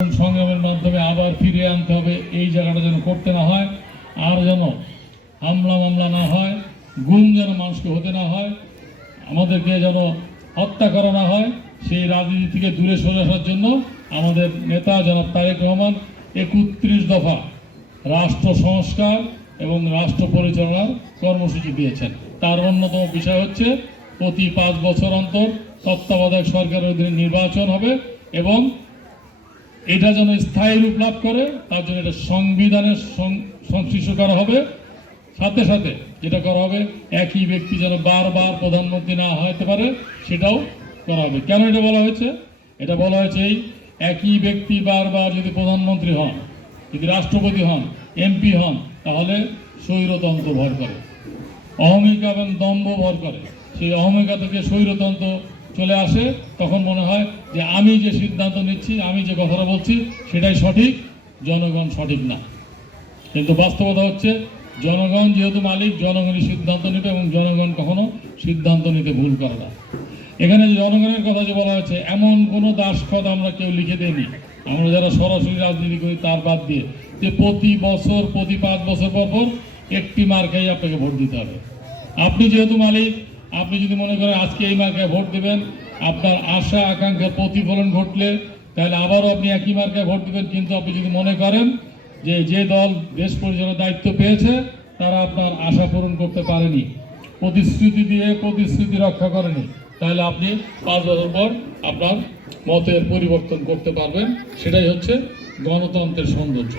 সংগ্রামের মাধ্যমে আবার ফিরে আনতে হবে। এই জায়গাটা যেন করতে না হয়, আর যেন হামলা মামলা না হয়, গুম যেন মানুষকে হতে না হয়, আমাদেরকে যেন হত্যা করা না হয়, সেই রাজনীতি থেকে দূরে সরে আসার জন্য আমাদের নেতা জনাব তারেক রহমান একত্রিশ দফা রাষ্ট্র সংস্কার এবং রাষ্ট্র পরিচালনার কর্মসূচি দিয়েছেন। তার অন্যতম বিষয় হচ্ছে প্রতি পাঁচ বছর অন্তর তত্ত্বাবধায়ক সরকারের অধীনে নির্বাচন হবে এবং এটা যেন স্থায়ী রূপ লাভ করে, তার জন্য এটা সংবিধানের সংশ্লিষ্ট করা হবে। সাথে সাথে যেটা করা হবে, একই ব্যক্তি যেন বারবার প্রধানমন্ত্রী না হতে পারে, সেটাও করা হবে। কেন এটা বলা হয়েছে? এটা বলা হয়েছে এই একই ব্যক্তি বারবার যদি প্রধানমন্ত্রী হন, যদি রাষ্ট্রপতি হন, এমপি হন, তাহলে স্বৈরতন্ত্র ভর করে। অহমিকা এবং দম্ভ ভর করে। সেই অহমিকা থেকে স্বৈরতন্ত্র চলে আসে, তখন মনে হয় যে আমি যে সিদ্ধান্ত নিচ্ছি, আমি যে কথাটা বলছি, সেটাই সঠিক, জনগণ সঠিক না। কিন্তু বাস্তবতা হচ্ছে, জনগণ যেহেতু মালিক, জনগণই সিদ্ধান্ত নেবে এবং জনগণ কখনো সিদ্ধান্ত নিতে ভুল করে না। এখানে জনগণের কথা যে বলা হয়েছে, এমন কোনো দাসখত আমরা কেউ লিখে দেয়নি আমরা যারা সরাসরি রাজনীতি করি, তার বাদ দিয়ে যে প্রতি বছর, প্রতি পাঁচ বছর পর পর একটি মার্কাই আপনাকে ভোট দিতে হবে। আপনি যেহেতু মালিক আপনি যদি মনে করেন আজকে এই মার্কায় ভোট দেবেন, আপনার আশা, আকাঙ্ক্ষা, প্রতিফলন ঘটলে, তাহলে আবারও আপনি একই মার্কায় ভোট দেবেন। কিন্তু আপনি যদি মনে করেন যে যে দল দেশ পরিচালনার দায়িত্ব পেয়েছে, তারা আপনার আশা পূরণ করতে পারেনি, প্রতিশ্রুতি দিয়ে প্রতিশ্রুতি রক্ষা করেনি, তাহলে আপনি পাঁচ বছর পর আপনার মতের পরিবর্তন করতে পারবেন। সেটাই হচ্ছে গণতন্ত্রের সৌন্দর্য।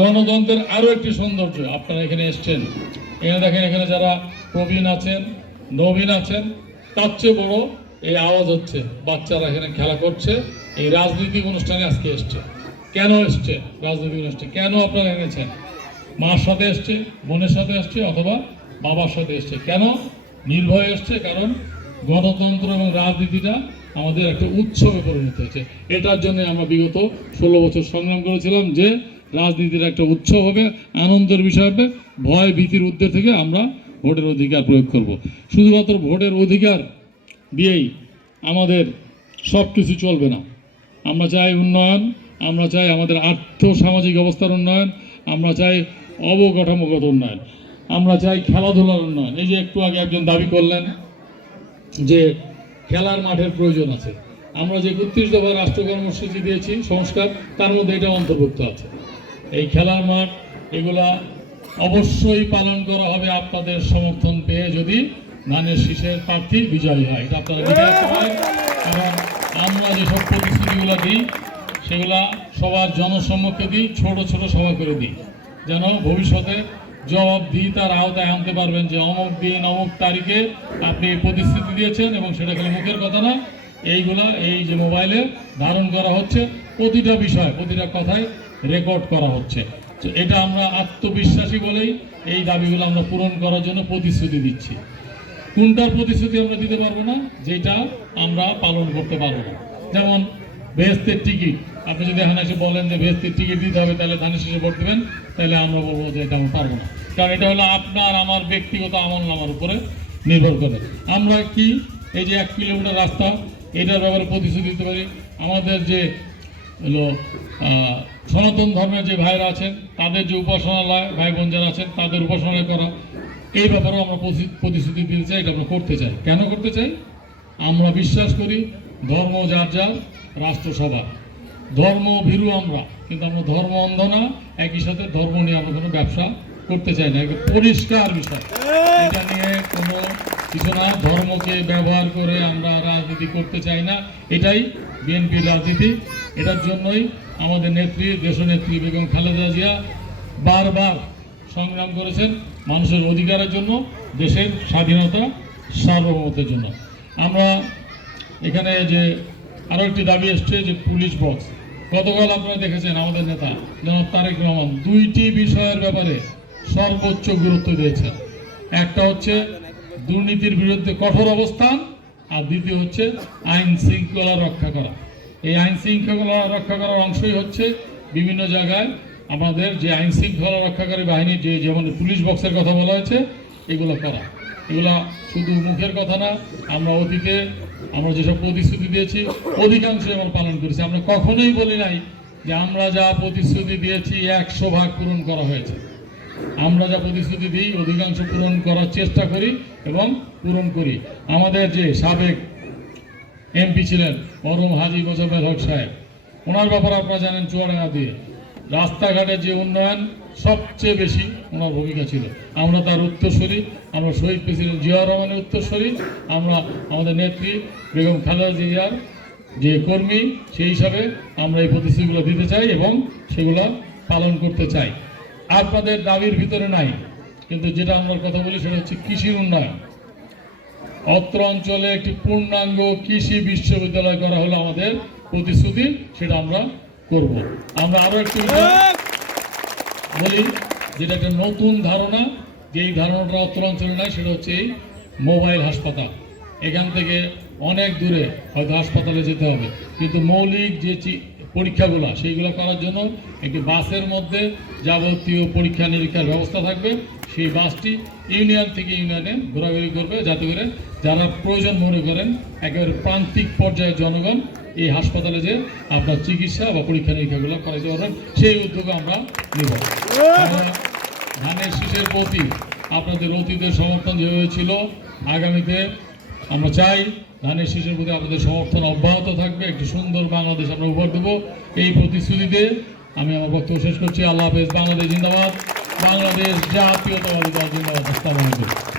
গণতন্ত্রের আরও একটি সৌন্দর্য, আপনারা এখানে এসছেন। এখানে দেখেন, এখানে যারা প্রবীণ আছেন নবীন আছেন, তার চেয়ে বড় এই আওয়াজ হচ্ছে, বাচ্চারা এখানে খেলা করছে, এই রাজনৈতিক অনুষ্ঠানে আজকে এসছে। কেন এসছে রাজনৈতিক অনুষ্ঠানে? কেন আপনারা এনেছেন? মার সাথে এসছে, বোনের সাথে এসছে, অথবা বাবার সাথে এসছে? কেন? নির্ভয়ে এসছে, কারণ গণতন্ত্র এবং রাজনীতিটা আমাদের একটা উৎসবে পরিণত হয়েছে। এটার জন্য আমরা বিগত ষোলো বছর সংগ্রাম করেছিলাম যে রাজনীতির একটা উৎসব হবে, আনন্দের বিষয় হবে, ভয় ভীতির উদ্বেগ থেকে আমরা ভোটের অধিকার প্রয়োগ করব। শুধুমাত্র ভোটের অধিকার দিয়েই আমাদের সব কিছু চলবে না। আমরা চাই উন্নয়ন, আমরা চাই আমাদের আর্থ সামাজিক অবস্থার উন্নয়ন, আমরা চাই অবকাঠামোগত উন্নয়ন, আমরা চাই খেলাধুলার উন্নয়ন। এই যে একটু আগে একজন দাবি করলেন যে খেলার মাঠের প্রয়োজন আছে। আমরা যে একত্রিশ দফা রাষ্ট্র কর্মসূচি দিয়েছি, সংস্কার, তার মধ্যে এটা অন্তর্ভুক্ত আছে। এই খেলার মাঠ, এগুলা অবশ্যই পালন করা হবে আপনাদের সমর্থন পেয়ে যদি ধানের শীষের প্রার্থী বিজয়ী হয়। এটা আপনারা কারণ আমরা যেসব প্রতিশ্রুতিগুলো দিই, সেগুলা সবার জনসম্মুখে দিই, ছোট ছোট সভা করে দিই। যেন ভবিষ্যতে জবাব দিই তার আওতায় আনতে পারবেন যে অমুক দিন, অমুক তারিখে আপনি প্রতিশ্রুতি দিয়েছেন এবং সেটা খালি মুখের কথা না, এইগুলা, এই যে মোবাইলে ধারণ করা হচ্ছে, প্রতিটা বিষয়, প্রতিটা কথায় রেকর্ড করা হচ্ছে। এটা আমরা আত্মবিশ্বাসী বলেই এই দাবিগুলো আমরা পূরণ করার জন্য প্রতিশ্রুতি দিচ্ছি। কোনটার প্রতিশ্রুতি আমরা দিতে পারব না, যেটা আমরা পালন করতে পারব না। যেমন ভেস্তের টিকিট। আপনি যদি এখানে এসে বলেন যে ভেস্তের টিকিট দিতে হবে, তাহলে ধানের শেষে ভোট দেবেন, তাহলে আমরা বলব যে এটা আমরা পারব না। কারণ এটা হলো আপনার, আমার ব্যক্তিগত আমল নামার উপরে নির্ভর করে। আমরা কি, এই যে এক কিলোমিটার রাস্তা, এটার ব্যাপারে প্রতিশ্রুতি দিতে পারি? আমাদের যে হলো সনাতন ধর্মের যে ভাইরা আছেন তাদের যে উপাসনালয় ভাই বোন যারা আছেন তাদের উপাসনালয় করা এই ব্যাপারেও আমরা প্রতিশ্রুতি দিতে চাই এটা আমরা করতে চাই। কেন করতে চাই? আমরা বিশ্বাস করি ধর্ম যার যার রাষ্ট্রসভা ধর্ম ভীরু আমরা কিন্তু আমরা ধর্ম অন্ধ না একই সাথে ধর্ম নিয়ে আমরা কোনো ব্যবসা করতে চাই না। পরিষ্কার বিষয়। এটা নিয়ে কোনো কিছু না ধর্মকে ব্যবহার করে আমরা রাজনীতি করতে চাই না, এটাই বিএনপির রাজনীতি। এটার জন্যই আমাদের নেত্রী দেশনেত্রী বেগম খালেদা জিয়া বারবার সংগ্রাম করেছেন মানুষের অধিকারের জন্য, দেশের স্বাধীনতা সার্বভৌমত্বের জন্য। আমরা এখানে যে আরও একটি দাবি এসছে যে পুলিশ বক্স গতকাল আপনারা দেখেছেন আমাদের নেতা জনাব তারেক রহমান দুইটি বিষয়ের ব্যাপারে সর্বোচ্চ গুরুত্ব দিয়েছেন। একটা হচ্ছে দুর্নীতির বিরুদ্ধে কঠোর অবস্থান, আর দ্বিতীয় হচ্ছে আইন শৃঙ্খলা রক্ষা করা। এই আইন শৃঙ্খলা রক্ষা করার অংশই হচ্ছে বিভিন্ন জায়গায় আমাদের যে আইন শৃঙ্খলা রক্ষাকারী বাহিনী, যে যেমন পুলিশ বক্সের কথা বলা হয়েছে, এগুলো করা। এগুলা শুধু মুখের কথা না, আমরা অতীতে আমরা যেসব প্রতিশ্রুতি দিয়েছি, অধিকাংশই আমরা পালন করেছি। আমরা কখনোই বলি নাই যে আমরা যা প্রতিশ্রুতি দিয়েছি, একশো ভাগ পূরণ করা হয়েছে। আমরা যা প্রতিশ্রুতি দিই, অধিকাংশ পূরণ করার চেষ্টা করি এবং পূরণ করি। আমাদের যে সাবেক এমপি ছিলেন, মরহুম হাজি মোজাম্মেল হক সাহেব, ওনার ব্যাপারে আপনারা জানেন চুয়াডাঙ্গা দিয়ে। রাস্তাঘাটের যে উন্নয়ন সবচেয়ে বেশি ওনার ভূমিকা ছিল। আমরা তার উত্তরসূরি, আমরা শহীদ প্রেসিডেন্ট জিয়াউর রহমানের উত্তরসূরি, আমরা আমাদের নেত্রী বেগম খালেদা জিয়ার যে কর্মী, সেই হিসাবে আমরা এই প্রতিশ্রুতিগুলো দিতে চাই এবং সেগুলো পালন করতে চাই। আপনাদের দাবির ভিতরে নাই। কিন্তু যেটা আমরা কথা বলি, সেটা হচ্ছে কৃষির উন্নয়ন। অত্র অঞ্চলে একটি পূর্ণাঙ্গ কৃষি বিশ্ববিদ্যালয় করা হলো আমাদের প্রতিশ্রুতি, সেটা আমরা করব। আমরা আরও একটু বলি, যেটা একটা নতুন ধারণা যেই ধারণাটা অত্র অঞ্চলে নাই, সেটা হচ্ছে এই মোবাইল হাসপাতাল। এখান থেকে অনেক দূরে হয়তো হাসপাতালে যেতে হবে। কিন্তু মৌলিক যে পরীক্ষাগুলো, সেইগুলো করার জন্য একটি বাসের মধ্যে যাবতীয় পরীক্ষা নিরীক্ষার ব্যবস্থা থাকবে। সেই বাসটি ইউনিয়ন থেকে ইউনিয়নে ঘোরাঘুরি করবে, যাতে করে যারা প্রয়োজন মনে করেন, একেবারে প্রান্তিক পর্যায়ের জনগণ এই হাসপাতালে যে আপনার চিকিৎসা বা পরীক্ষা নিরীক্ষাগুলো করাতে পারবেন, সেই উদ্যোগ আমরা নেব। ধানের শীষের প্রতি আপনাদের অতীতের সমর্থন যেভাবে ছিল, আগামীতে আমরা চাই ধানের শীষের প্রতি আপনাদের সমর্থন অব্যাহত থাকবে। একটি সুন্দর বাংলাদেশ আমরা উপহার দেবো এই প্রতিশ্রুতিতে। আমি আমার বক্তব্য শেষ করছি। আল্লাহ হাফেজ। বাংলাদেশ জিন্দাবাদ। বাংলাদেশ জাতীয়তাবাদী দল জিন্দাবাদ। আলাইকুম।